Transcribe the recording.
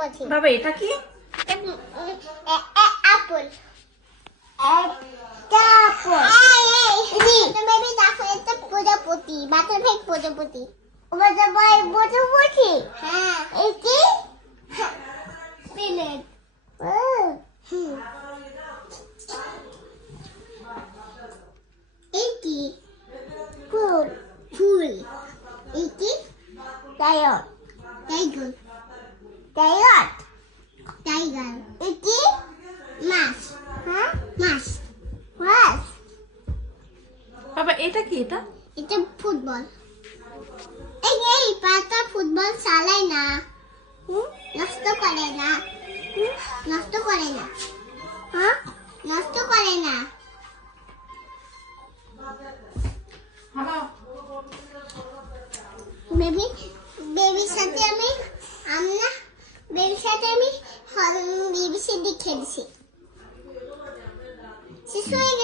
প্রজাপতি। বাবা এটা কি? অ্যাপল। তুমি দেখো এটা প্রজাপতি, বাটারফ্লাই প্রজাপতি। প্রজাপতি। হ্যাঁ। এই কি? প্লেট। এই কি? ফুল। ফুল। এই কি? টাইগার। টাইগার। টাইগার। টাইগার। এই কি? মাছ। হ্যাঁ? মাছ। মাছ। বাবা এটা কি? এটা এটা ফুটবল। এই পাতা ফুটবল চালায় না, নষ্ট করে না, নষ্ট করে না, হ্যাঁ নষ্ট করে না। বেবির সাথে আমি বেবির সাথে আমি খেলছি। শেষ হয়ে